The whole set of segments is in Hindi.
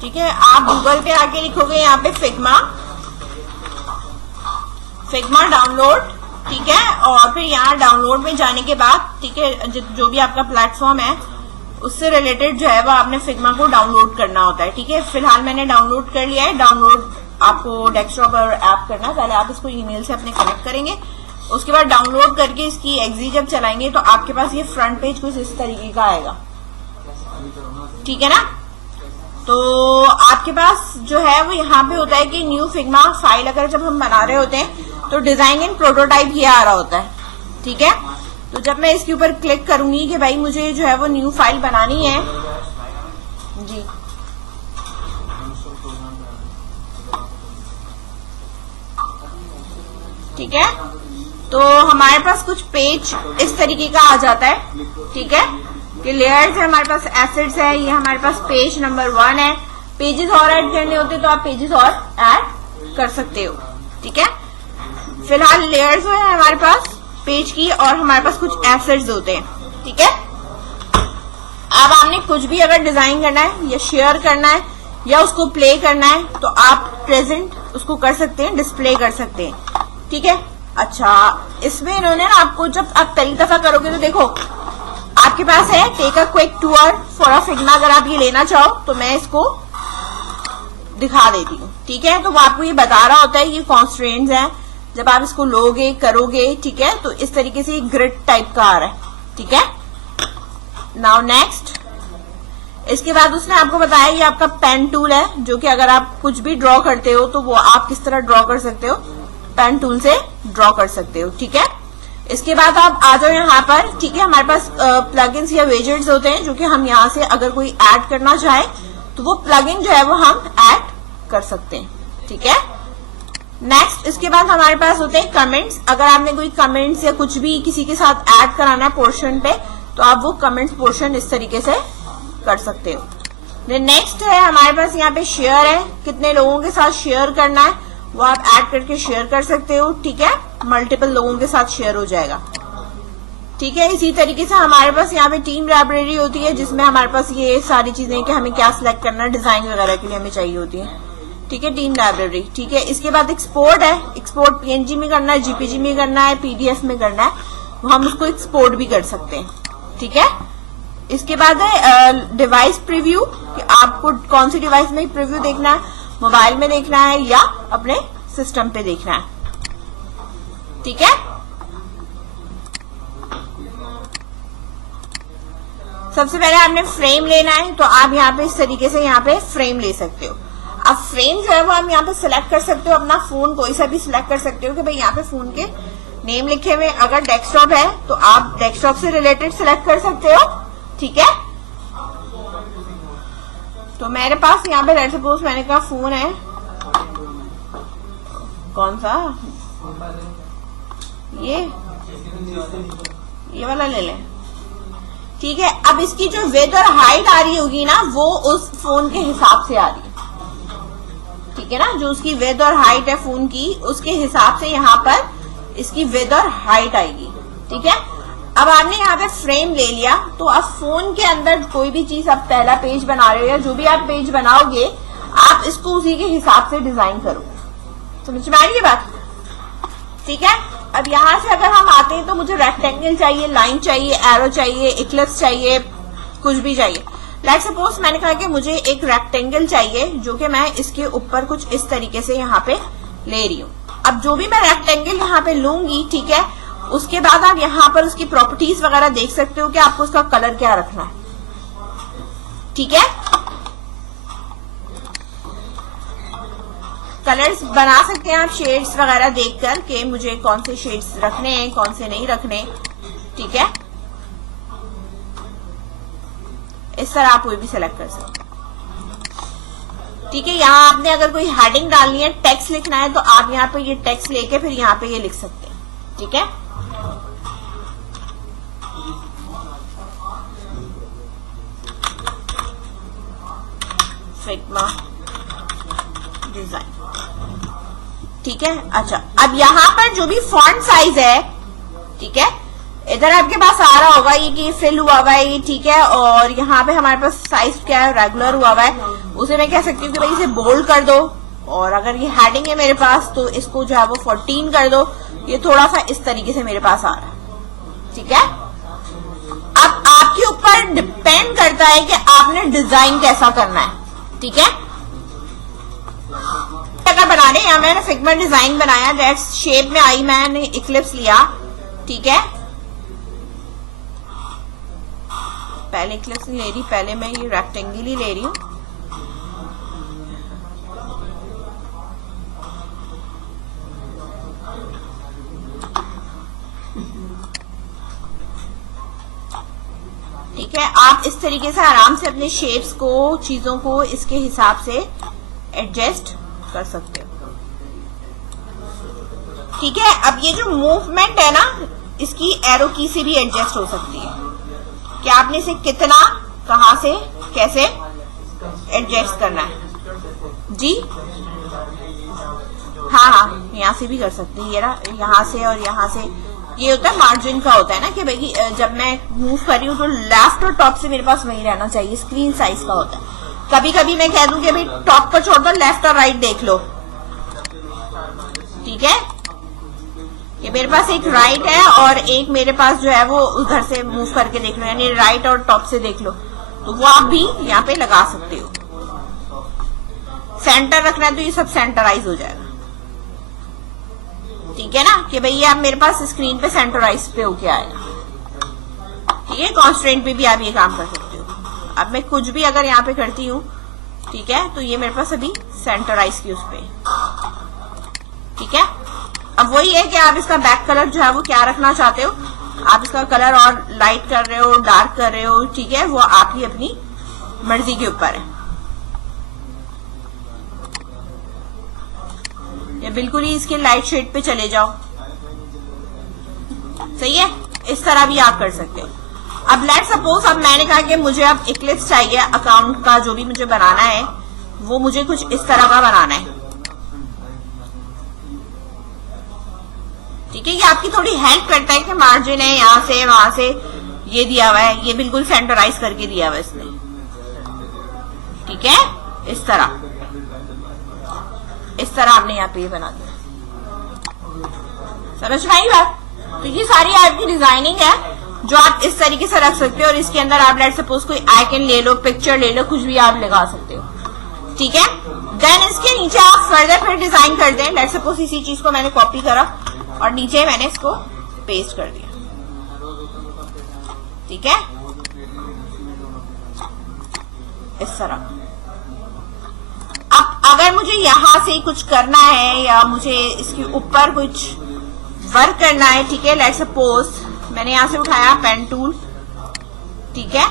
ठीक है, आप गूगल पे आके लिखोगे यहाँ पे फिग्मा डाउनलोड, ठीक है, और फिर यहाँ डाउनलोड में जाने के बाद, ठीक है, जो भी आपका प्लेटफॉर्म है उससे रिलेटेड जो है वो आपने फिग्मा को डाउनलोड करना होता है। ठीक है, फिलहाल मैंने डाउनलोड कर लिया है। डाउनलोड आपको डेस्कटॉप और ऐप करना है। पहले आप इसको ईमेल से अपने कनेक्ट करेंगे, उसके बाद डाउनलोड करके इसकी एक्जी जब चलाएंगे तो आपके पास ये फ्रंट पेज कुछ इस तरीके का आएगा। ठीक है ना, तो आपके पास जो है वो यहाँ पे होता है कि न्यू फिग्मा फाइल अगर जब हम बना रहे होते हैं तो डिजाइन इन प्रोटोटाइप ये आ रहा होता है। ठीक है, तो जब मैं इसके ऊपर क्लिक करूंगी कि भाई मुझे जो है वो न्यू फाइल बनानी है जी, ठीक है, तो हमारे पास कुछ पेज इस तरीके का आ जाता है। ठीक है, कि लेयर्स है, हमारे पास एसेट्स है, ये हमारे पास पेज नंबर 1 है। पेजेस और ऐड करने होते तो आप पेजेस और ऐड कर सकते हो। ठीक है, फिलहाल लेयर्स है हमारे पास पेज की और हमारे पास कुछ एसेट्स होते हैं। ठीक है, अब आपने कुछ भी अगर डिजाइन करना है या शेयर करना है या उसको प्ले करना है तो आप प्रेजेंट उसको कर सकते हैं, डिस्प्ले कर सकते हैं। ठीक है, अच्छा, इसमें इन्होंने ना आपको जब आप पहली दफा करोगे तो देखो आपके पास है take a quick tour for a Figma. अगर आप ये लेना चाहो तो मैं इसको दिखा देती हूँ। ठीक है, तो वो आपको ये बता रहा होता है ये कॉन्स्ट्रेंट्स हैं, जब आप इसको लोगे करोगे। ठीक है, तो इस तरीके से ग्रिड टाइप का आ रहा है। ठीक है, नाउ नेक्स्ट, इसके बाद उसने आपको बताया ये आपका पेन टूल है, जो कि अगर आप कुछ भी ड्रॉ करते हो तो वो आप किस तरह ड्रॉ कर सकते हो, पेन टूल से ड्रॉ कर सकते हो। ठीक है, इसके बाद आप आ जाओ यहाँ पर। ठीक है, हमारे पास प्लगइन्स या वेजेट्स होते हैं जो कि हम यहाँ से अगर कोई ऐड करना चाहे तो वो प्लगइन जो है वो हम ऐड कर सकते हैं। ठीक है, नेक्स्ट, इसके बाद हमारे पास होते हैं कमेंट्स। अगर आपने कोई कमेंट्स या कुछ भी किसी के साथ ऐड कराना है पोर्शन पे तो आप वो कमेंट्स पोर्शन इस तरीके से कर सकते हो। नेक्स्ट है हमारे पास यहाँ पे शेयर है, कितने लोगों के साथ शेयर करना है वो आप ऐड करके शेयर कर सकते हो। ठीक है, मल्टीपल लोगों के साथ शेयर हो जाएगा। ठीक है, इसी तरीके से हमारे पास यहाँ पे टीम लाइब्रेरी होती है जिसमें हमारे पास ये सारी चीजें कि हमें क्या सिलेक्ट करना है, डिजाइन वगैरह के लिए हमें चाहिए होती है। ठीक है, टीम लाइब्रेरी। ठीक है, इसके बाद एक्सपोर्ट है, एक्सपोर्ट पीएनजी में करना है, जीपीजी में करना है, पीडीएफ में करना है, वो हम उसको एक्सपोर्ट भी कर सकते हैं। ठीक है, इसके बाद है डिवाइस प्रीव्यू, कि आपको कौन सी डिवाइस में प्रीव्यू देखना है, मोबाइल में देखना है या अपने सिस्टम पे देखना है। ठीक है, सबसे पहले आपने फ्रेम लेना है तो आप यहाँ पे इस तरीके से यहाँ पे फ्रेम ले सकते हो। अब फ्रेम जो है वो आप यहाँ पे सिलेक्ट कर सकते हो, अपना फोन कोई सा भी सिलेक्ट कर सकते हो कि भाई यहाँ पे फोन के नेम लिखे हुए। अगर डेस्कटॉप है तो आप डेस्कटॉप से रिलेटेड सिलेक्ट कर सकते हो। ठीक है, तो मेरे पास यहाँ पे लेट्स सपोज मैंने कहा फोन है, कौन सा, ये वाला ले लें। ठीक है, अब इसकी जो विड्थ और हाइट आ रही होगी ना वो उस फोन के हिसाब से आ रही है। ठीक है ना, जो उसकी विड्थ और हाइट है फोन की उसके हिसाब से यहाँ पर इसकी विड्थ और हाइट आएगी। ठीक है, अब आपने यहाँ पे फ्रेम ले लिया तो अब फोन के अंदर कोई भी चीज आप पहला पेज बना रहे हो या जो भी आप पेज बनाओगे आप इसको उसी के हिसाब से डिजाइन करो। समझ में आ रही है बात? ठीक है, अब यहाँ से अगर हम आते हैं तो मुझे रेक्टेंगल चाहिए, लाइन चाहिए, एरो चाहिए, इक्लिप्स चाहिए, कुछ भी चाहिए। लाइक सपोज मैंने कहा कि मुझे एक रेक्टेंगल चाहिए जो कि मैं इसके ऊपर कुछ इस तरीके से यहाँ पे ले रही हूँ। अब जो भी मैं रेक्टेंगल यहाँ पे लूंगी, ठीक है, उसके बाद आप यहाँ पर उसकी प्रॉपर्टीज वगैरह देख सकते हो कि आपको उसका कलर क्या रखना है। ठीक है, कलर्स बना सकते हैं आप शेड्स वगैरह देखकर कि मुझे कौन से शेड्स रखने हैं, कौन से नहीं रखने। ठीक है, इस तरह आप कोई भी सिलेक्ट कर सकते हैं। ठीक है, यहाँ आपने अगर कोई हेडिंग डालनी है, टेक्स्ट लिखना है तो आप यहाँ पे ये टेक्स्ट लेके फिर यहाँ पे ये लिख सकते हैं। ठीक है, फिग्मा डिजाइन। ठीक है, अच्छा, अब यहाँ पर जो भी फॉन्ट साइज है, ठीक है, इधर आपके पास आ रहा होगा ये कि फिल हुआ हुआ है ये, ठीक है। और यहाँ पे हमारे पास साइज क्या है, रेगुलर हुआ हुआ है। उसे मैं कह सकती हूँ कि भाई इसे बोल्ड कर दो, और अगर ये हेडिंग है मेरे पास तो इसको जो है वो 14 कर दो। ये थोड़ा सा इस तरीके से मेरे पास आ रहा है, ठीक है। अब आपके ऊपर डिपेंड करता है कि आपने डिजाइन कैसा करना है, ठीक है। अगर बना रहे हैं, मैंने फिग्मा डिजाइन बनाया, दैट शेप में आई, मैंने इक्लिप्स लिया, ठीक है। पहले इक्लिप्स नहीं ले रही, पहले मैं ये रेक्टेंगल ही ले रही हूँ। ठीक है, आप इस तरीके से आराम से अपने शेप्स को, चीजों को इसके हिसाब से एडजस्ट कर सकते हो, ठीक है। अब ये जो मूवमेंट है ना, इसकी एरो की से भी एडजस्ट हो सकती है कि आपने इसे कितना, कहां से, कैसे एडजस्ट करना है जी। हाँ, यहाँ से भी कर सकते हैं, ये ना, यहाँ से और यहाँ से। ये होता है मार्जिन का होता है ना कि भाई जब मैं मूव कर रही हूँ तो लेफ्ट और टॉप से मेरे पास वही रहना चाहिए, स्क्रीन साइज का होता है। कभी कभी मैं कह दूं कि भाई टॉप को छोड़ दो, लेफ्ट और राइट देख लो, ठीक है। कि मेरे पास एक राइट है और एक मेरे पास जो है वो उधर से मूव करके देख लो, यानी राइट और टॉप से देख लो, तो वो आप भी यहाँ पे लगा सकते हो। सेंटर रखना है तो ये सब सेंटराइज हो जाएगा, ठीक है ना, कि भाई आप मेरे पास स्क्रीन पे सेंटराइज पे होके आएगा, ठीक है। कॉन्स्ट्रेंट पे भी आप ये काम कर सकते हो। अब मैं कुछ भी अगर यहाँ पे करती हूँ, ठीक है, तो ये मेरे पास अभी सेंटराइज की उस पे, ठीक है। अब वही है कि आप इसका बैक कलर जो है वो क्या रखना चाहते हो, आप इसका कलर और लाइट कर रहे हो, डार्क कर रहे हो, ठीक है, वो आपकी अपनी मर्जी के ऊपर है। या बिल्कुल ही इसके लाइट शेड पे चले जाओ, सही है। इस तरह भी आप कर सकते हो। अब लेट सपोज, अब मैंने कहा कि मुझे अब इक्लिप्स चाहिए, अकाउंट का जो भी मुझे बनाना है वो मुझे कुछ इस तरह का बनाना है, ठीक है। ये आपकी थोड़ी हेल्प करता है कि मार्जिन है यहाँ से वहां से, ये दिया हुआ है, ये बिल्कुल सेंटराइज करके दिया हुआ है इसने, ठीक है। इस तरह आपने यहाँ पे ये बना दिया, समझ में आई बात। तो ये सारी आपकी डिजाइनिंग है जो आप इस तरीके से रख सकते हो, और इसके अंदर आप लेट सपोज कोई आइकन ले लो, पिक्चर ले लो, कुछ भी आप लगा सकते हो, ठीक है। देन इसके नीचे आप फर्दर फिर डिजाइन कर दें। लेट सपोज इसी चीज को मैंने कॉपी करा और नीचे मैंने इसको पेस्ट कर दिया, ठीक है, इस तरह। अब अगर मुझे यहां से कुछ करना है या मुझे इसके ऊपर कुछ वर्क करना है, ठीक है, लेट सपोज मैंने यहां से उठाया पेन टूल, ठीक है।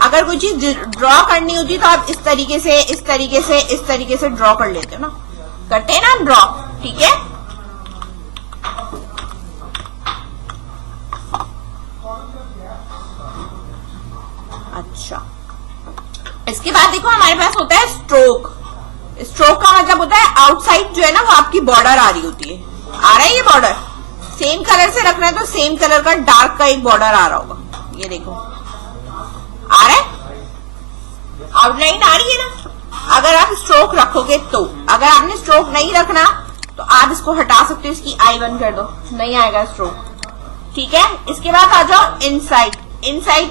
अगर कोई चीज ड्रॉ करनी होती तो आप इस तरीके से, इस तरीके से, इस तरीके से ड्रॉ कर लेते हो ना, करते हैं ना हम ड्रॉ, ठीक है। अच्छा, इसके बाद देखो हमारे पास होता है स्ट्रोक। स्ट्रोक का मतलब होता है आउटसाइड जो है ना वो आपकी बॉर्डर आ रही होती है, आ रहा है ये बॉर्डर, सेम कलर से रखना है तो सेम कलर का डार्क का एक बॉर्डर आ रहा होगा, ये देखो आ रहा है, आउटलाइन आ रही है ना। अगर आप स्ट्रोक रखोगे तो, अगर आपने स्ट्रोक नहीं रखना तो आप इसको हटा सकते हो, इसकी आई बंद कर दो, नहीं आएगा स्ट्रोक, ठीक है। इसके बाद आ जाओ इनसाइड। इनसाइड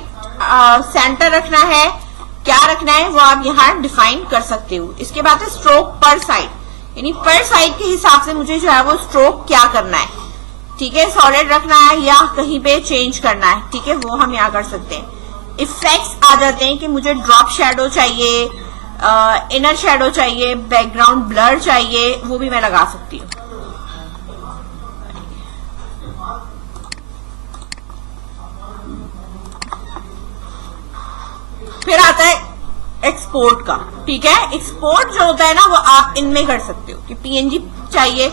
सेंटर रखना है, क्या रखना है वो आप यहाँ डिफाइन कर सकते हो। इसके बाद है स्ट्रोक पर साइड, यानी पर साइड के हिसाब से मुझे जो है वो स्ट्रोक क्या करना है, ठीक है, सॉलिड रखना है या कहीं पे चेंज करना है, ठीक है, वो हम यहाँ कर सकते हैं। इफेक्ट्स आ जाते हैं कि मुझे ड्रॉप शैडो चाहिए, इनर शैडो चाहिए, बैकग्राउंड ब्लर चाहिए, वो भी मैं लगा सकती हूँ। फिर आता है एक्सपोर्ट का, ठीक है। एक्सपोर्ट जो होता है ना वो आप इनमें कर सकते हो कि पीएनजी चाहिए,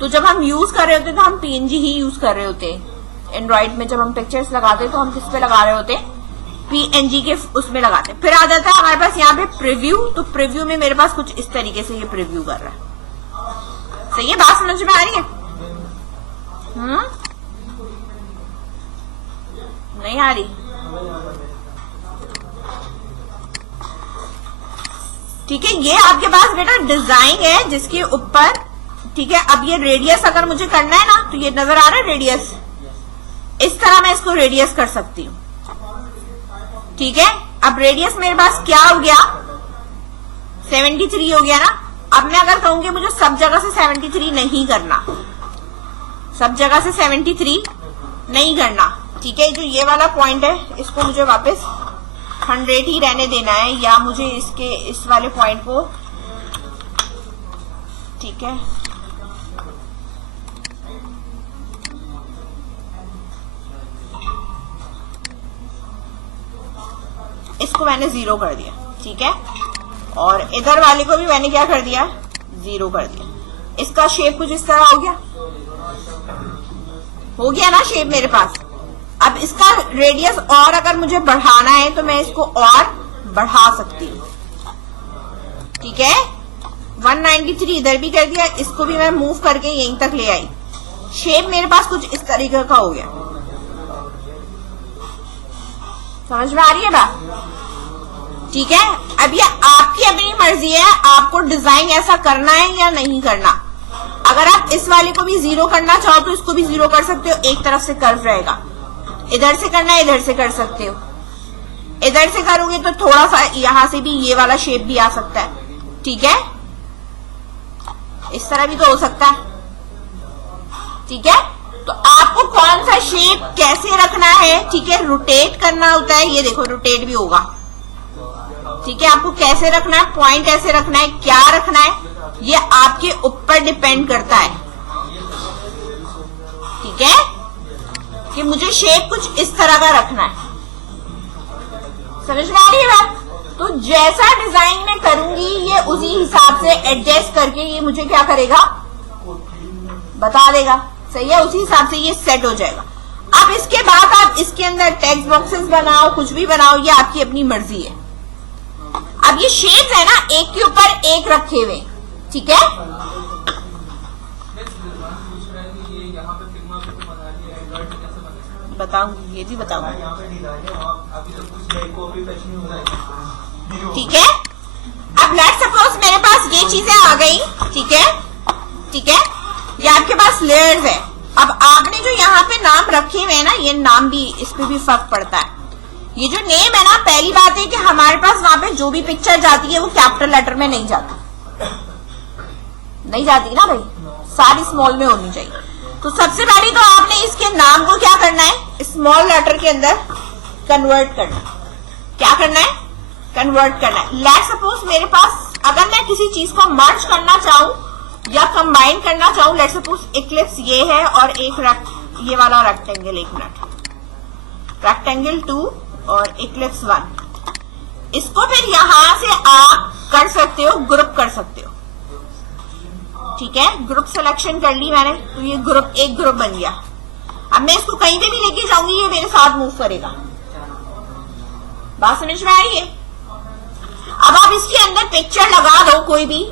तो जब हम यूज कर रहे होते हैं तो हम पीएनजी ही यूज कर रहे होते हैं। एंड्रॉइड में जब हम पिक्चर्स लगाते हैं तो हम किस पे लगा रहे होते हैं, पीएनजी के उसमें लगाते हैं। फिर आ जाता है हमारे पास यहाँ पे प्रीव्यू, तो प्रीव्यू में मेरे पास कुछ इस तरीके से ये प्रीव्यू कर रहा है, सही है, बात समझ में आ रही है। नहीं आ रही? ठीक है, ये आपके पास बेटा डिजाइन है जिसके ऊपर, ठीक है, अब ये रेडियस अगर मुझे करना है ना, तो ये नजर आ रहा है रेडियस, इस तरह मैं इसको रेडियस कर सकती हूँ। ठीक है, अब रेडियस मेरे पास क्या हो गया, 73 हो गया ना। अब मैं अगर कहूंगी मुझे सब जगह से 73 नहीं करना, सब जगह से 73 नहीं करना, ठीक है, जो ये वाला पॉइंट है इसको मुझे वापस 100 ही रहने देना है, या मुझे इसके इस वाले पॉइंट को, ठीक है, इसको मैंने 0 कर दिया। ठीक है, और इधर वाले को भी मैंने क्या कर दिया, 0 कर दिया। इसका शेप कुछ इस तरह हो गया ना शेप मेरे पास। अब इसका रेडियस और अगर मुझे बढ़ाना है तो मैं इसको और बढ़ा सकती हूँ। ठीक है, 193 इधर भी कर दिया, इसको भी मैं मूव करके यहीं तक ले आई। शेप मेरे पास कुछ इस तरीके का हो गया। समझ में आ रही है बात? ठीक है, अब ये आपकी अपनी मर्जी है, आपको डिजाइन ऐसा करना है या नहीं करना। अगर आप इस वाले को भी 0 करना चाहो तो इसको भी 0 कर सकते हो, एक तरफ से कर्व रहेगा। इधर से करना है इधर से कर सकते हो, इधर से करोगे तो थोड़ा सा यहां से भी ये वाला शेप भी आ सकता है। ठीक है, इस तरह भी तो हो सकता है। ठीक है, तो आपको कौन सा शेप कैसे रखना है, ठीक है, रोटेट करना होता है, ये देखो रोटेट भी होगा। ठीक है, आपको कैसे रखना है, पॉइंट कैसे रखना है, क्या रखना है, ये आपके ऊपर डिपेंड करता है। ठीक है, कि मुझे शेप कुछ इस तरह का रखना है। समझ में आ रही है बात? तो जैसा डिजाइन मैं करूंगी ये उसी हिसाब से एडजस्ट करके ये मुझे क्या करेगा, बता देगा। सही है, उसी हिसाब से ये सेट हो जाएगा। अब इसके बाद आप इसके अंदर टेक्स्ट बॉक्सेस बनाओ, कुछ भी बनाओ, ये आपकी अपनी मर्जी है। अब ये शेप्स है ना, एक के ऊपर एक रखे हुए। ठीक है, बताऊंगी, ये भी बताऊंगी। ठीक है, अब लेट्स सपोज मेरे पास ये चीजें आ गई। ठीक है, ठीक है, ये आपके पास लेयर्स है। अब आपने जो यहाँ पे नाम रखे हुए हैं ना, ये नाम भी, इस पे भी फर्क पड़ता है। ये जो नेम है ना, पहली बात है कि हमारे पास वहां पे जो भी पिक्चर जाती है वो कैपिटल लेटर में नहीं जाती, नहीं जाती ना भाई, सारी स्मॉल में होनी चाहिए। तो सबसे पहले तो आपने इसके नाम को क्या करना है, स्मॉल लेटर के अंदर कन्वर्ट करना। क्या करना है, कन्वर्ट करना है। लेट्स सपोज मेरे पास अगर मैं किसी चीज को मर्ज करना चाहूं या कंबाइन करना चाहूं, लेट्स सपोज इक्लिप्स ये है और एक ये वाला रेक्टेंगल, एक मिनट, रेक्टेंगल 2 और इक्लिप्स 1, इसको फिर यहां से आप कर सकते हो, ग्रुप कर सकते हो। ठीक है, ग्रुप सिलेक्शन कर ली मैंने, तो ये ग्रुप, एक ग्रुप बन गया। अब मैं इसको कहीं पे भी लेके जाऊंगी, ये मेरे साथ मूव करेगा। बात समझ में आ रही है? अब आप इसके अंदर पिक्चर लगा दो कोई भी,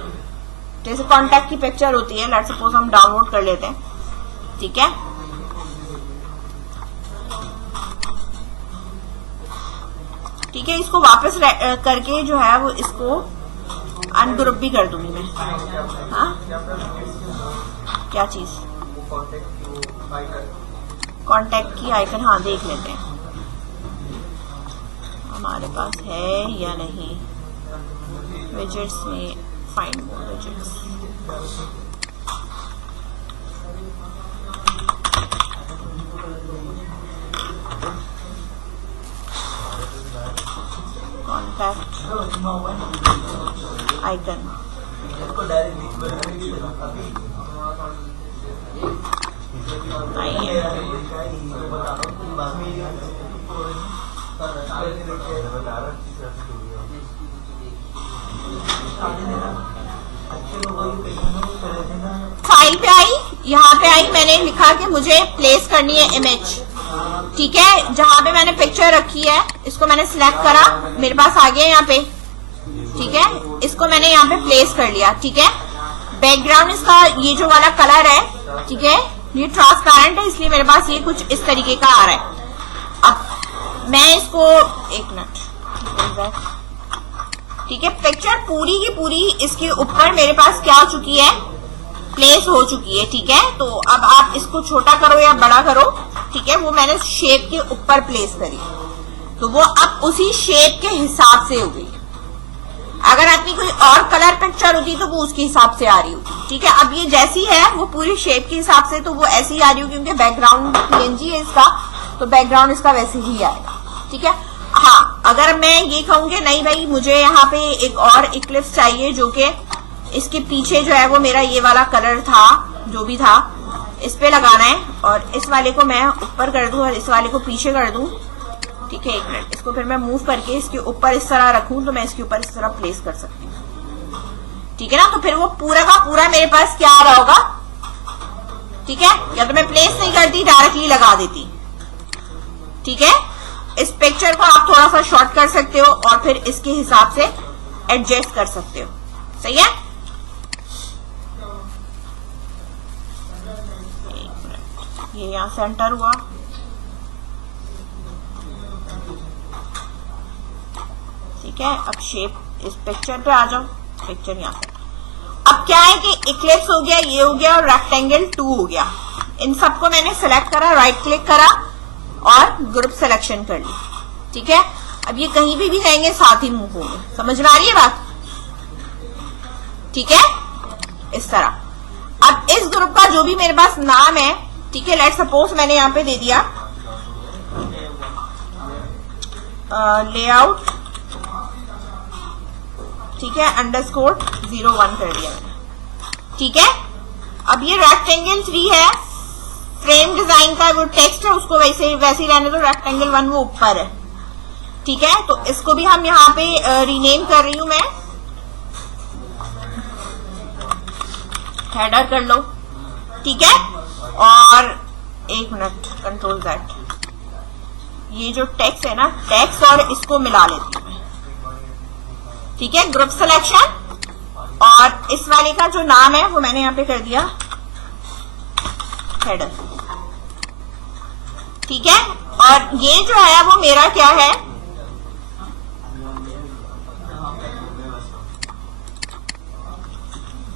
जैसे कॉन्टैक्ट की पिक्चर होती है, लेट्स सपोज हम डाउनलोड कर लेते हैं। ठीक है, ठीक है, इसको वापस करके जो है वो इसको अनग्रुप भी कर दूंगी मैं। हाँ, क्या चीज, कांटेक्ट की आइकन, हाँ देख लेते हैं हमारे पास है या नहीं। विजेट्स में find more widgets, contact icon, file पे आई, यहाँ पे आई, मैंने लिखा कि मुझे प्लेस करनी है इमेज। ठीक है, जहां पे मैंने पिक्चर रखी है इसको मैंने सिलेक्ट करा, मेरे पास आ गया यहाँ पे। ठीक है, इसको मैंने यहाँ पे प्लेस कर लिया। ठीक है, बैकग्राउंड इसका ये जो वाला कलर है, ठीक है, ये ट्रांसपेरेंट है, इसलिए मेरे पास ये कुछ इस तरीके का आ रहा है। अब मैं इसको एक मिनट, ठीक है, पिक्चर पूरी की पूरी इसके ऊपर मेरे पास क्या हो चुकी है, प्लेस हो चुकी है। ठीक है, तो अब आप इसको छोटा करो या बड़ा करो, ठीक है, वो मैंने शेप के ऊपर प्लेस करी, तो वो अब उसी शेप के हिसाब से हो गई। अगर आपकी कोई और कलर पिक्चर होती तो वो उसके हिसाब से आ रही होती। ठीक है, अब ये जैसी है वो पूरी शेप के हिसाब से, तो वो ऐसी ही आ रही हो, क्योंकि बैकग्राउंड PNG है इसका, तो बैकग्राउंड इसका वैसे ही आएगा। ठीक है, हाँ, अगर मैं ये कहूंगी नहीं भाई मुझे यहाँ पे एक और इक्लिप्स चाहिए जो कि इसके पीछे जो है वो मेरा ये वाला कलर था, जो भी था, इस पे लगाना है, और इस वाले को मैं ऊपर कर दूं और इस वाले को पीछे कर दूं। ठीक है, एक मिनट, इसको फिर मैं मूव करके इसके ऊपर इस तरह रखूं, तो मैं इसके ऊपर इस तरह प्लेस कर सकती हूँ। ठीक है ना, तो फिर वो पूरा का पूरा मेरे पास क्या आ रहा होगा। ठीक है, या तो मैं प्लेस नहीं करती, डायरेक्टली लगा देती। ठीक है, इस पिक्चर को आप थोड़ा सा शॉर्ट कर सकते हो और फिर इसके हिसाब से एडजस्ट कर सकते हो। सही है, ये यहां सेंटर हुआ। ठीक है, अब शेप इस पिक्चर पे आ जाओ, पिक्चर यहां से। अब क्या है कि इक्लिप्स हो गया, ये हो गया, और रेक्टेंगल 2 हो गया। इन सबको मैंने सेलेक्ट करा, राइट क्लिक करा और ग्रुप सिलेक्शन कर ली। ठीक है, अब ये कहीं भी जाएंगे साथ ही मूव होंगे। समझ में आ रही है बात? ठीक है, इस तरह। अब इस ग्रुप का जो भी मेरे पास नाम है, ठीक है, लेट सपोज मैंने यहाँ पे दे दिया लेआउट, ठीक है, _01 कर दिया मैंने। ठीक है, अब ये रेक्टेंगल 3 है, फ्रेम डिजाइन का वो टेक्स्ट है उसको वैसे ही रहने दो, रेक्टेंगल 1 वो ऊपर है। ठीक है, तो इसको भी हम यहाँ पे रीनेम कर रही हूं मैं, हेडर कर लो। ठीक है, और एक मिनट, कंट्रोल Z, ये जो टेक्स्ट है ना, टेक्स्ट और इसको मिला लेती हूँ मैं। ठीक है, ग्रुप सिलेक्शन, और इस वाले का जो नाम है वो मैंने यहाँ पे कर दिया हेडर। ठीक है, और ये जो है वो मेरा क्या है,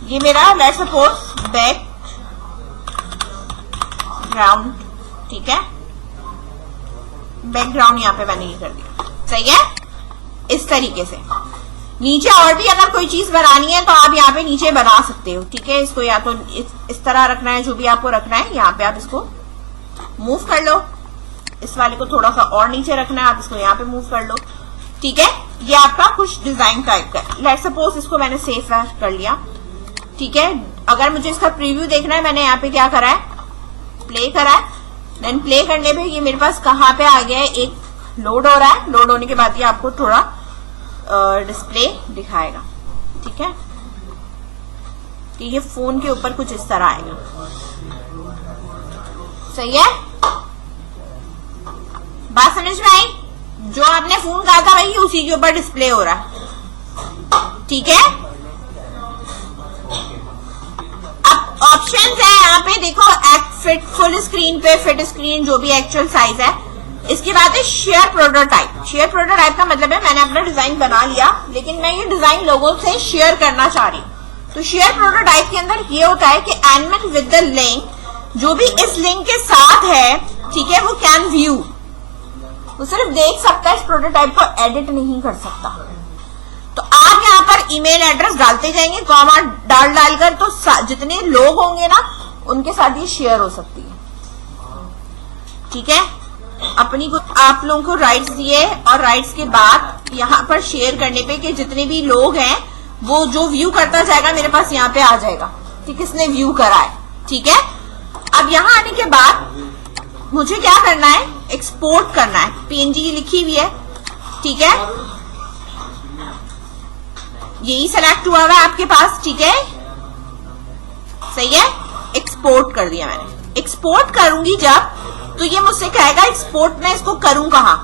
ये मेरा लेट्स सपोज बैक ग्राउंड। ठीक है, बैकग्राउंड यहाँ पे मैंने ये कर दिया। सही है, इस तरीके से। नीचे और भी अगर कोई चीज बनानी है तो आप यहाँ पे नीचे बना सकते हो। ठीक है, इसको या तो इस तरह रखना है, जो भी आपको रखना है, यहाँ पे आप इसको मूव कर लो। इस वाले को थोड़ा सा और नीचे रखना है, आप इसको यहाँ पे मूव कर लो। ठीक है, ये आपका कुछ डिजाइन टाइप का। लेट्स सपोज इसको मैंने सेव कर लिया। ठीक है, अगर मुझे इसका प्रीव्यू देखना है, मैंने यहाँ पे क्या करा है, प्ले करा है, देन प्ले करने पे ये मेरे पास कहाँ पे आ गया है, एक लोड हो रहा है। लोड होने के बाद ये आपको थोड़ा डिस्प्ले दिखाएगा। ठीक है, कि ये फोन के ऊपर कुछ इस तरह आएगा। सही है, बात समझ में आई? जो आपने फोन कहा था भाई उसी के ऊपर डिस्प्ले हो रहा है। ठीक है, अब ऑप्शंस है यहाँ पे, देखो, फिट फुल स्क्रीन पे, फिट स्क्रीन, जो भी एक्चुअल साइज है। इसके बाद है शेयर प्रोटोटाइप। शेयर प्रोटोटाइप का मतलब है मैंने अपना डिजाइन बना लिया, लेकिन मैं ये डिजाइन लोगों से शेयर करना चाह रही हूँ। तो शेयर प्रोटोटाइप के अंदर ये होता है कि एनिमेट विद द लिंक, जो भी इस लिंक के साथ है, ठीक है, वो कैन व्यू, वो सिर्फ देख सकता है, इस प्रोटोटाइप को एडिट नहीं कर सकता। तो आप यहाँ पर ईमेल एड्रेस डालते जाएंगे, कॉमा डालकर, तो जितने लोग होंगे ना उनके साथ ये शेयर हो सकती है। ठीक है, अपनी को आप लोगों को राइट्स दिए, और राइट्स के बाद यहाँ पर शेयर करने पे कि जितने भी लोग हैं वो जो व्यू करता जाएगा मेरे पास यहाँ पे आ जाएगा कि किसने व्यू करा है। ठीक है, अब यहाँ आने के बाद मुझे क्या करना है, एक्सपोर्ट करना है। PNG की लिखी हुई है। ठीक है, यही सेलेक्ट हुआ है आपके पास। ठीक है, सही है, एक्सपोर्ट कर दिया मैंने। एक्सपोर्ट करूंगी जब, तो ये मुझसे कहेगा एक्सपोर्ट मैं इसको करूं कहां।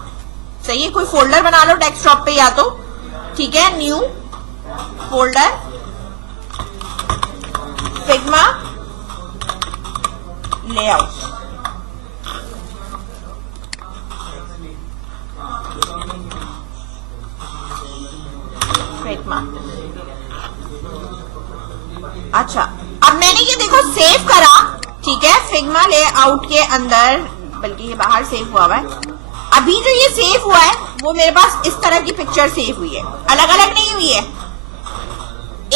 सही है, कोई फोल्डर बना लो डेस्कटॉप पे या तो। ठीक है, new folder, Figma layout. Figma. अच्छा, अब मैंने ये देखो सेव करा, ठीक है, फिग्मा लेआउट के अंदर, बल्कि ये बाहर सेव हुआ है। अभी जो ये सेव हुआ है वो मेरे पास इस तरह की पिक्चर सेव हुई है, अलग अलग नहीं हुई है,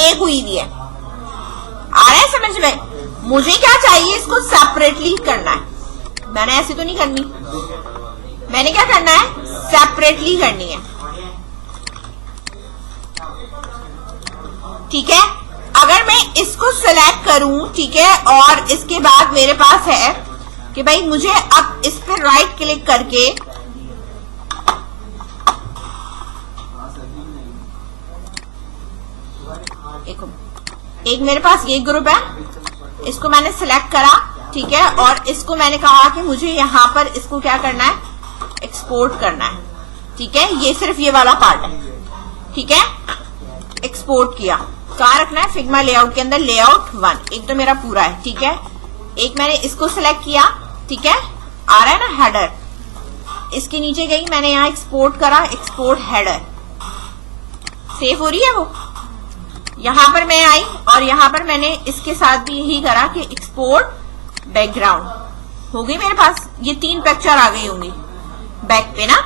एक हुई है। आ रहा है समझ में? मुझे क्या चाहिए, इसको सेपरेटली करना है। मैंने ऐसे तो नहीं करनी, मैंने क्या करना है, सेपरेटली करनी है। ठीक है, अगर मैं इसको सिलेक्ट करूं, ठीक है, और इसके बाद मेरे पास है कि भाई मुझे अब इस पर राइट क्लिक करके एक मेरे पास ये ग्रुप है, इसको मैंने सिलेक्ट करा, ठीक है, और इसको मैंने कहा कि मुझे यहां पर इसको क्या करना है, एक्सपोर्ट करना है। ठीक है, ये सिर्फ ये वाला पार्ट है, ठीक है, एक्सपोर्ट किया। कहाँ रखना है, फिग्मा लेआउट के अंदर, लेआउट 1। एक तो मेरा पूरा है, ठीक है, एक मैंने इसको सिलेक्ट किया, ठीक है, आ रहा है ना हेडर, इसके नीचे गई, मैंने यहाँ एक्सपोर्ट करा, एक्सपोर्ट हेडर, सेव हो रही है वो। यहां पर मैं आई और यहां पर मैंने इसके साथ भी यही करा कि एक्सपोर्ट बैकग्राउंड हो गई मेरे पास। ये 3 पिक्चर आ गई होंगी बैक पे ना,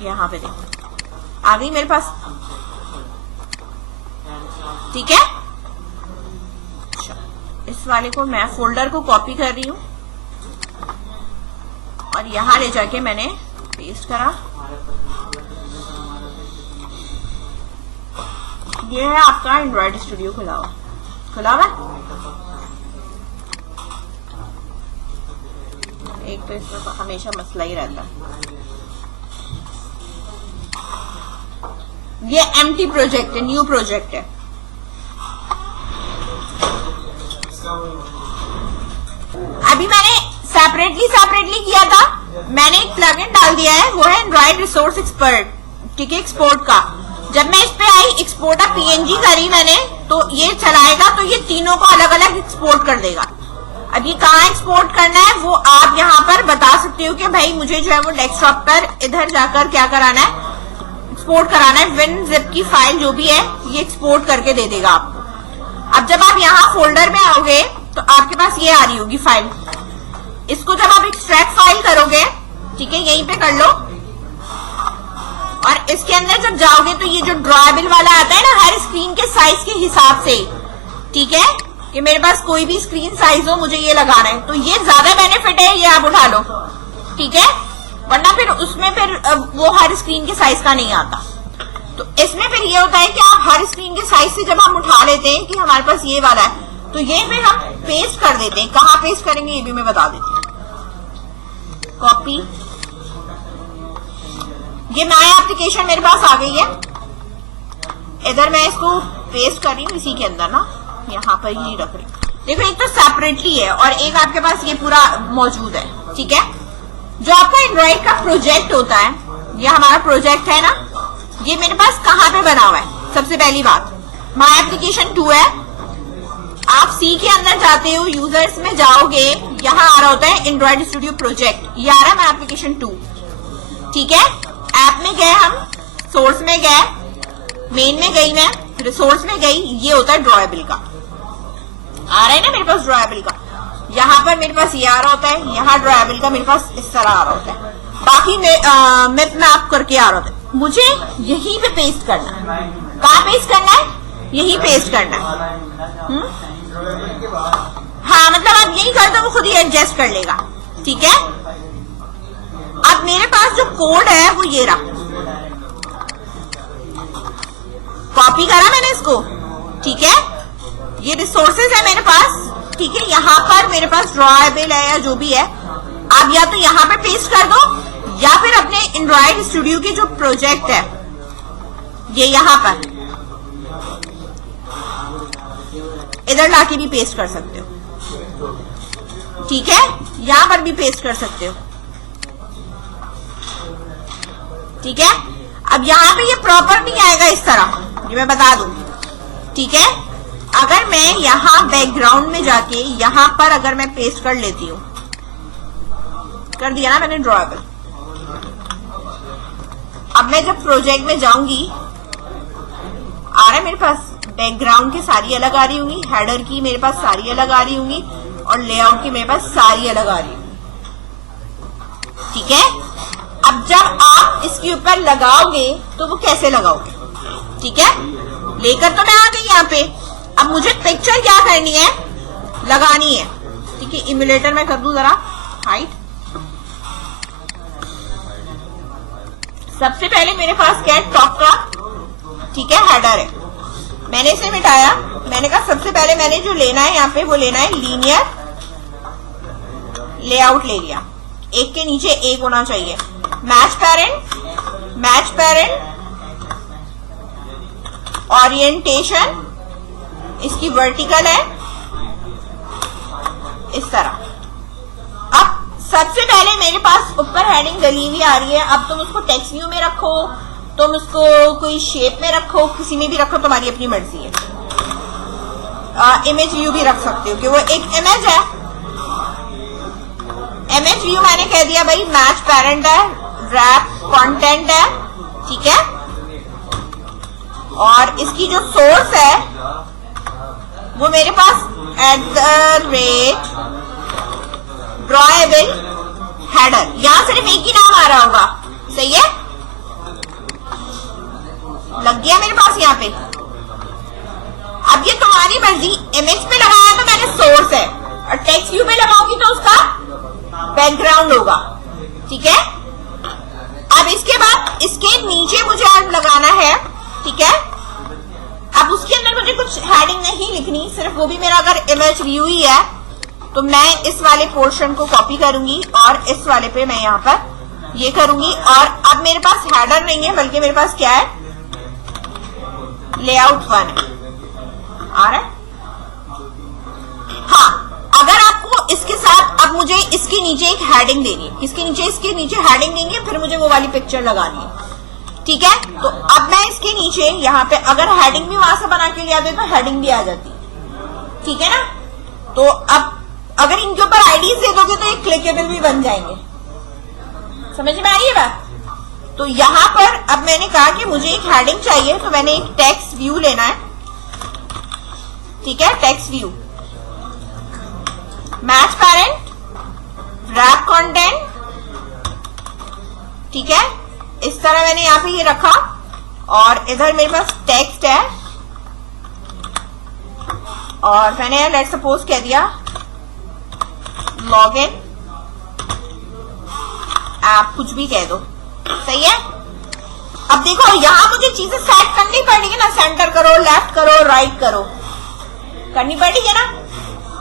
यहां पे देखो आ गई मेरे पास, ठीक है। इस वाले को मैं फोल्डर को कॉपी कर रही हूं और यहां ले जाके मैंने पेस्ट करा। ये है आपका एंड्रॉइड स्टूडियो खुला हुआ एक तो इसमें तो हमेशा मसला ही रहता है। ये एम्प्टी प्रोजेक्ट है, न्यू प्रोजेक्ट है। अभी मैंने सेपरेटली किया था, मैंने एक प्लगइन डाल दिया है, वो है एंड्रॉइड रिसोर्स एक्सपर्ट, ठीक है, एक्सपोर्ट का। जब मैं इस पे आई, एक्सपोर्ट ऑफ पीएनजी करी मैंने, तो ये चलाएगा, तो ये तीनों को अलग अलग एक्सपोर्ट कर देगा। अब ये कहाँ एक्सपोर्ट करना है वो आप यहाँ पर बता सकते हो कि भाई मुझे जो है वो डेस्कटॉप पर इधर जाकर क्या कराना है, एक्सपोर्ट कराना है। WinZip की फाइल जो भी है ये एक्सपोर्ट करके दे देगा आपको। अब जब आप यहाँ फोल्डर में आओगे तो आपके पास ये आ रही होगी फाइल, इसको जब आप एक्सट्रैक्ट फाइल करोगे, ठीक है, यहीं पे कर लो, और इसके अंदर जब जाओगे तो ये जो ड्रॉएबल वाला आता है ना, हर स्क्रीन के साइज के हिसाब से, ठीक है, कि मेरे पास कोई भी स्क्रीन साइज हो मुझे ये लगाना है, तो ये ज्यादा बेनिफिट है, ये आप उठा लो, ठीक है, वरना फिर उसमें फिर वो हर स्क्रीन के साइज का नहीं आता। तो इसमें फिर ये होता है कि आप हर स्क्रीन के साइज से जब हम उठा लेते हैं कि हमारे पास ये वाला है, तो ये फिर हम पेस्ट कर देते हैं। कहाँ पेस्ट करेंगे ये भी मैं बता देती हूँ। कॉपी, ये माय एप्लीकेशन मेरे पास आ गई है, इधर मैं इसको पेस्ट कर रही हूँ इसी के अंदर ना, यहाँ पर ही रख रही हूँ। देखो एक तो सेपरेटली है और एक आपके पास ये पूरा मौजूद है, ठीक है। जो आपका एंड्रॉइड का प्रोजेक्ट होता है, ये हमारा प्रोजेक्ट है ना, ये मेरे पास कहाँ पे बना हुआ है। सबसे पहली बात, माय एप्लीकेशन 2 है, आप सी के अंदर जाते हो, यूजर्स में जाओगे, यहाँ आ रहा होता है एंड्रॉइड स्टूडियो प्रोजेक्ट, ये आ रहा है माय एप्लीकेशन 2, ठीक है। ऐप में गए हम, सोर्स में गए, मेन में गई मैं, रिसोर्स में गई, ये होता है ड्रॉएबल का, आ रहा है ना मेरे पास ड्रॉएबल का। यहाँ पर मेरे पास ये आ रहा होता है, यहाँ ड्रॉएबल का मेरे पास इस तरह आ रहा होता है, बाकी मैप करके आ रहा होता है। मुझे यहीं पे पेस्ट करना है। कहाँ पेस्ट करना है, यहीं पेस्ट करना है। हाँ, मतलब आप यही कर दो, वो खुद ही एडजस्ट कर लेगा, ठीक है। अब मेरे पास जो कोड है वो ये रहा, कॉपी करा मैंने इसको, ठीक है। ये रिसोर्सेज है मेरे पास, ठीक है, यहाँ पर मेरे पास ड्रॉएबल है या जो भी है, आप या तो यहाँ पे पेस्ट कर दो या फिर अपने एंड्रॉइड स्टूडियो के जो प्रोजेक्ट है ये यहाँ पर इधर लाके भी पेस्ट कर सकते हो, ठीक है, यहाँ पर भी पेस्ट कर सकते हो, ठीक है। अब यहाँ पे ये प्रॉपर नहीं आएगा इस तरह, ये मैं बता दूं, ठीक है। अगर मैं यहाँ बैकग्राउंड में जाके यहाँ पर अगर मैं पेस्ट कर लेती हूँ, कर दिया ना मैंने ड्रॉएबल, अब मैं जब प्रोजेक्ट में जाऊंगी, आ रहा है मेरे पास, बैकग्राउंड की सारी अलग आ रही होंगी, हेडर की मेरे पास सारी अलग आ रही होंगी, और लेआउट की मेरे पास सारी अलग आ रही होंगी। ठीक है, अब जब आप इसके ऊपर लगाओगे तो वो कैसे लगाओगे? ठीक है, लेकर तो मैं आ गई यहाँ पे, अब मुझे पिक्चर क्या करनी है, लगानी है। ठीक है, इम्यूलेटर में कर दूं जरा हाइट। सबसे पहले मेरे पास क्या है, टॉप का, ठीक है, हेडर है, मैंने इसे मिटाया। मैंने कहा सबसे पहले मैंने जो लेना है यहाँ पे वो लेना है लीनियर लेआउट, ले लिया, एक के नीचे एक होना चाहिए। मैच पेरेंट, ओरिएंटेशन इसकी वर्टिकल है इस तरह। अब सबसे पहले मेरे पास ऊपर हेडिंग डली हुई आ रही है। अब तुम उसको टेक्स्ट व्यू में रखो, तुम उसको कोई शेप में रखो, किसी में भी रखो, तुम्हारी अपनी मर्जी है। इमेज व्यू भी रख सकते हो कि वो एक इमेज है। इमेज व्यू मैंने कह दिया भाई मैच पेरेंट है, रैप कंटेंट है, ठीक है, और इसकी जो सोर्स है वो मेरे पास @drawable हेडर, यहां सिर्फ एक ही नाम आ रहा होगा, सही है, लग गया मेरे पास यहाँ पे। अब ये तुम्हारी मर्जी, इमेज पे लगाया तो मैंने सोर्स है, और टेक्स्ट व्यू पे लगाऊंगी तो उसका बैकग्राउंड होगा। ठीक है, अब इसके बाद इसके नीचे मुझे अब लगाना है, ठीक है। अब उसके अंदर मुझे कुछ हेडिंग नहीं लिखनी, सिर्फ वो भी मेरा अगर इमेज व्यू ही है तो मैं इस वाले पोर्शन को कॉपी करूंगी और इस वाले पे मैं यहाँ पर ये करूंगी। और अब मेरे पास हेडर नहीं है, बल्कि मेरे पास क्या है, लेआउट 1 है, आ रहा है। हाँ, अगर आपको इसके साथ अब मुझे इसके नीचे एक हेडिंग देनी है, इसके नीचे हेडिंग देनी है, फिर मुझे वो वाली पिक्चर लगानी है। ठीक है, तो अब मैं इसके नीचे यहाँ पे अगर हेडिंग भी वहां से बना के ले आते तो हेडिंग भी आ जाती, ठीक है ना। तो अब अगर इनके ऊपर आईडीज दे दोगे तो ये क्लिकेबल भी बन जाएंगे, समझ में आ रही है बात। तो यहाँ पर अब मैंने कहा कि मुझे एक हेडिंग चाहिए, तो मैंने एक टेक्स्ट व्यू लेना है, ठीक है, text view, match parent, wrap content, ठीक है, इस तरह मैंने यहाँ पे ये रखा, और इधर मेरे पास टेक्स्ट है, और मैंने लेट्स सपोज कह दिया लॉगिन ऐप, कुछ भी कह दो, सही है। अब देखो यहां मुझे चीजें सेट करनी पड़ेगी ना, सेंटर करो, लेफ्ट करो, राइट करो, करनी पड़ेगी ना।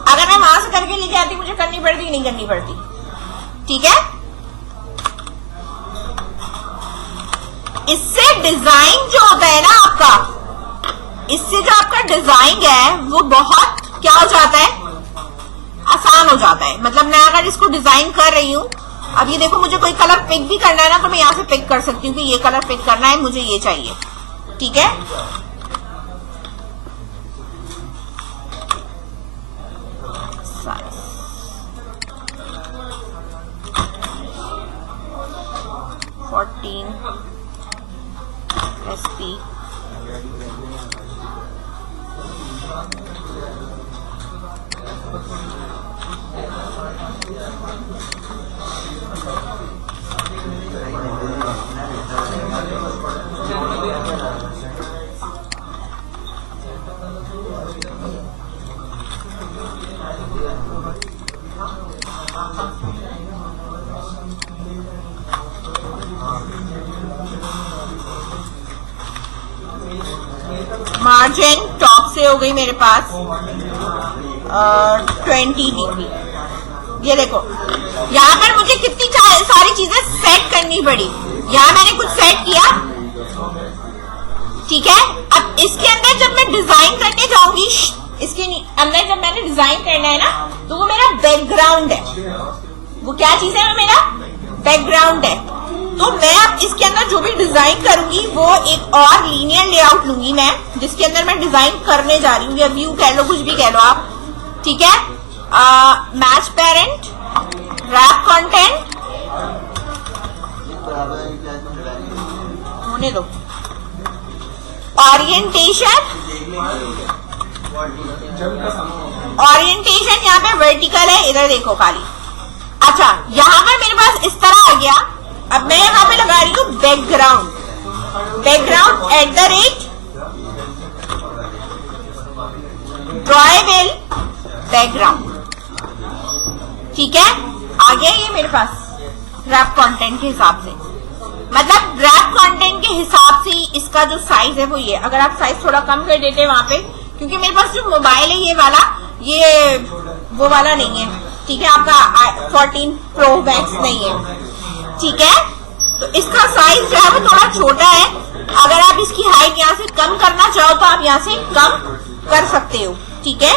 अगर मैं वहां से करके लेके आती मुझे करनी पड़ती, नहीं करनी पड़ती, ठीक है। इससे डिजाइन जो होता है ना आपका, इससे जो आपका डिजाइन है वो बहुत क्या हो जाता है, आसान हो जाता है। मतलब मैं अगर इसको डिजाइन कर रही हूं, अब ये देखो मुझे कोई कलर पिक भी करना है ना, तो मैं यहां से पिक कर सकती हूँ कि ये कलर पिक करना है, मुझे ये चाहिए, ठीक है। SP मार्जिन टॉप से हो गई मेरे पास 20 डिग्री। ये देखो यहाँ पर मुझे कितनी सारी चीजें सेट करनी पड़ी। यहाँ मैंने कुछ सेट किया, ठीक है। अब इसके अंदर जब मैं डिजाइन करने जाऊंगी, इसके अंदर जब मैंने डिजाइन करना है ना, तो वो मेरा बैकग्राउंड है। वो क्या चीज है, वो मेरा बैकग्राउंड है। तो मैं अब इसके अंदर जो भी डिजाइन करूंगी वो एक और लीनियर लेआउट लूंगी मैं, जिसके अंदर मैं डिजाइन करने जा रही हूँ, या व्यू कह लो, कुछ भी कह लो आप, ठीक है। मैच पेरेंट, रैप कंटेंट, लिखने दो। ओरिएंटेशन यहाँ पे वर्टिकल है, इधर देखो खाली। अच्छा, यहाँ पे मेरे पास इस तरह आ गया। अब मैं यहाँ पे लगा रही हूँ बैकग्राउंड @ ड्रॉएबल बैकग्राउंड। ठीक है, आ गया ये मेरे पास ग्राफ कंटेंट के हिसाब से। मतलब ग्राफ कंटेंट के हिसाब से इसका जो साइज है वो ये। अगर आप साइज थोड़ा कम कर देते वहां पे, क्योंकि मेरे पास जो मोबाइल है ये वाला, ये वो वाला नहीं है, ठीक है, आपका 14 प्रो मैक्स नहीं है, ठीक है, तो इसका साइज जो है वो थोड़ा छोटा है। अगर आप इसकी हाइट यहाँ से कम करना चाहो तो आप यहाँ से कम कर सकते हो। ठीक है,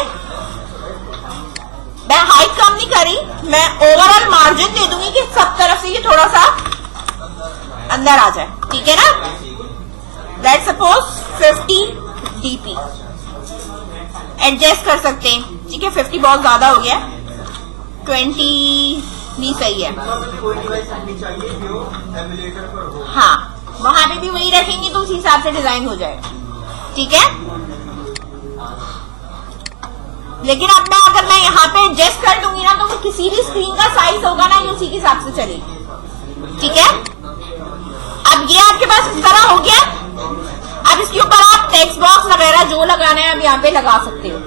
मैं हाइट कम नहीं करी, मैं ओवरऑल मार्जिन दे दूंगी कि सब तरफ से ये थोड़ा सा अंदर आ जाए। ठीक है ना, लेट्स सपोज 50 dp एडजस्ट कर सकते हैं। ठीक है, 50 बहुत ज्यादा हो गया, 20 भी सही है। हाँ, वहां पे भी वही रखेंगे तो उस हिसाब से डिजाइन हो जाएगा। ठीक है, लेकिन अब अगर मैं यहाँ पे एडजस्ट कर दूंगी ना, तो किसी भी स्क्रीन का साइज होगा ना, ये उसी के हिसाब से चलेगी। ठीक है, अब ये आपके पास इस तरह हो गया। अब इसके ऊपर आप टेक्स्ट बॉक्स वगैरह जो लगाना है अब यहाँ पे लगा सकते हो।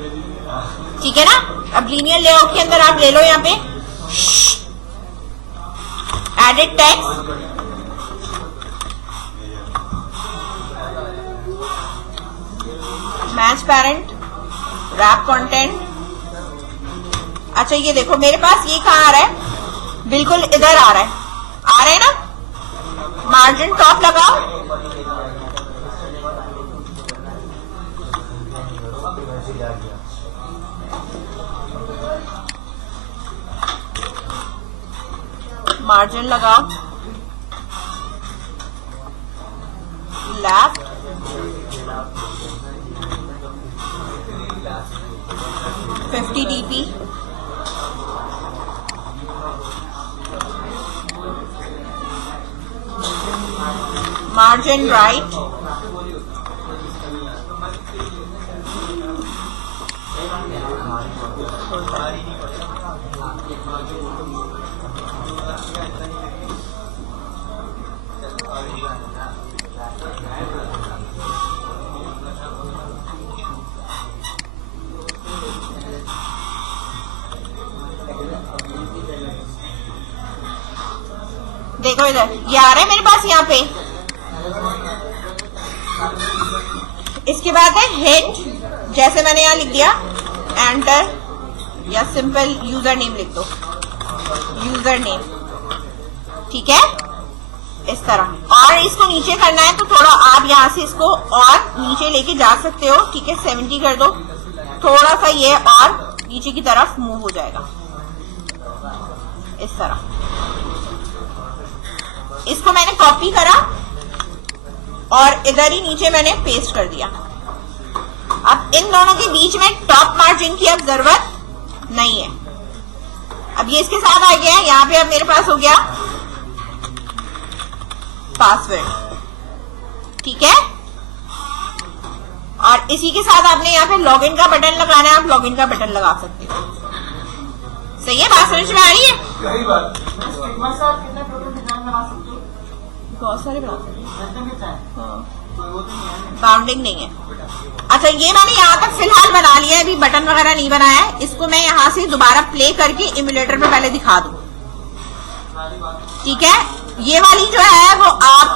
ठीक है ना, अब लीनियर लेआउट के अंदर आप ले लो यहाँ पे edit text, match parent, wrap content. अच्छा, ये देखो मेरे पास ये कहाँ आ रहा है, बिल्कुल इधर आ रहा है ना। मार्जिन टॉप लगाओ, मार्जिन लगाओ, लेफ्ट, $50 dp, margin right, देखो इधर ये आ रहा है मेरे पास यहाँ पे। इसके बाद है हिट, जैसे मैंने यहाँ लिख दिया एंटर, या सिंपल यूजर नेम लिख दो, यूजर नेम। ठीक है, इस तरह। और इसको नीचे करना है तो थोड़ा आप यहाँ से इसको और नीचे लेके जा सकते हो। ठीक है, 70 कर दो, थोड़ा सा ये और नीचे की तरफ मूव हो जाएगा इस तरह। इसको मैंने कॉपी करा और इधर ही नीचे मैंने पेस्ट कर दिया। अब इन दोनों के बीच में टॉप मार्जिन की अब जरूरत नहीं है। अब ये इसके साथ आ गया, यहाँ पे अब मेरे पास हो गया पासवर्ड। ठीक है, और इसी के साथ आपने यहाँ पे लॉगिन का बटन लगाना है, आप लॉगिन का बटन लगा सकते हो। सही है, बात समझ में आ रही है? सही बात। बहुत सारे बना सकते हैं, बाउंडिंग नहीं है। अच्छा, ये मैंने यहाँ तक फिलहाल बना लिया है, अभी बटन वगैरह नहीं बनाया है। इसको मैं यहाँ से दोबारा प्ले करके इम्यूलेटर पे पहले दिखा दूं। ठीक है, ये वाली जो है वो आप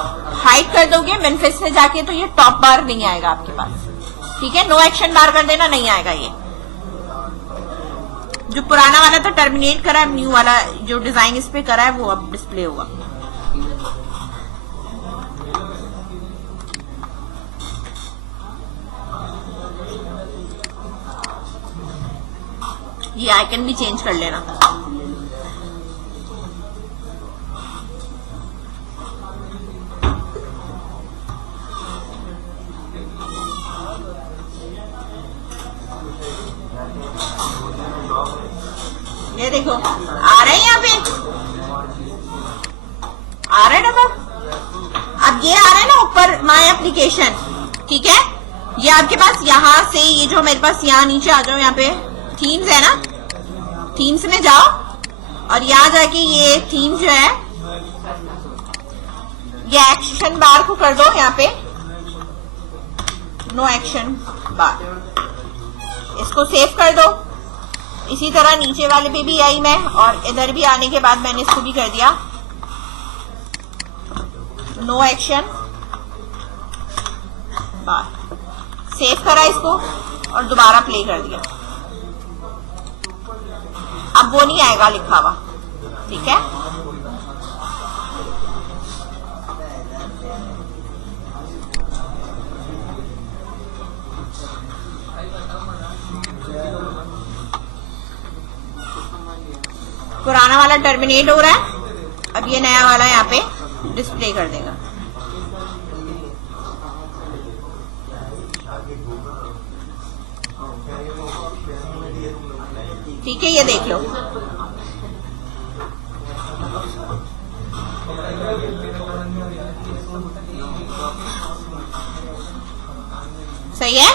हाइड कर दोगे मेन्फिस से जाके, तो ये टॉप बार नहीं आएगा आपके पास। ठीक है, नो एक्शन बार कर देना, नहीं आएगा ये। जो पुराना वाला तो टर्मिनेट करा है, न्यू वाला जो डिजाइन इस पे करा है वो अब डिस्प्ले होगा। ये आइकन भी चेंज कर लेना। ये देखो आ रहे हैं, यहाँ पे आ रहे हैं ना। अब ये आ रहा है ना ऊपर माय एप्लीकेशन, ठीक है। ये आपके पास यहाँ से ये जो मेरे पास यहाँ नीचे आ जाओ, यहाँ पे थीम्स है ना, थीम्स में जाओ और यहाँ जाके ये थीम जो है ये एक्शन बार को कर दो यहाँ पे नो एक्शन बार, इसको सेव कर दो। इसी तरह नीचे वाले पे भी आई मैं, और इधर भी आने के बाद मैंने इसको भी कर दिया नो एक्शन बार, सेव करा इसको और दोबारा प्ले कर दिया। अब वो नहीं आएगा लिखा हुआ, ठीक है। पुराना वाला टर्मिनेट हो रहा है, अब ये नया वाला यहाँ पे डिस्प्ले कर देगा। ठीक है, ये देख लो। सही है।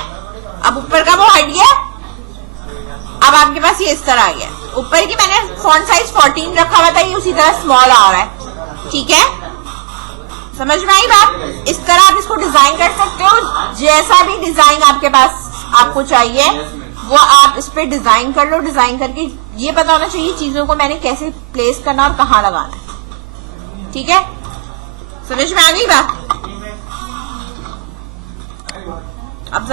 अब ऊपर का वो हट गया, अब आपके पास ये इस तरह आ गया। ऊपर की मैंने फॉन्ट साइज 14 रखा हुआ था, ये उसी तरह स्मॉल आ रहा है, ठीक है। समझ में आई बात? इस तरह आप इसको डिजाइन कर सकते हो, जैसा भी डिजाइन आपके पास आपको चाहिए वो आप इस पे डिजाइन कर लो। डिजाइन करके ये पता होना चाहिए चीजों को मैंने कैसे प्लेस करना और कहाँ लगाना है, ठीक है। समझ में आ गई बात? अब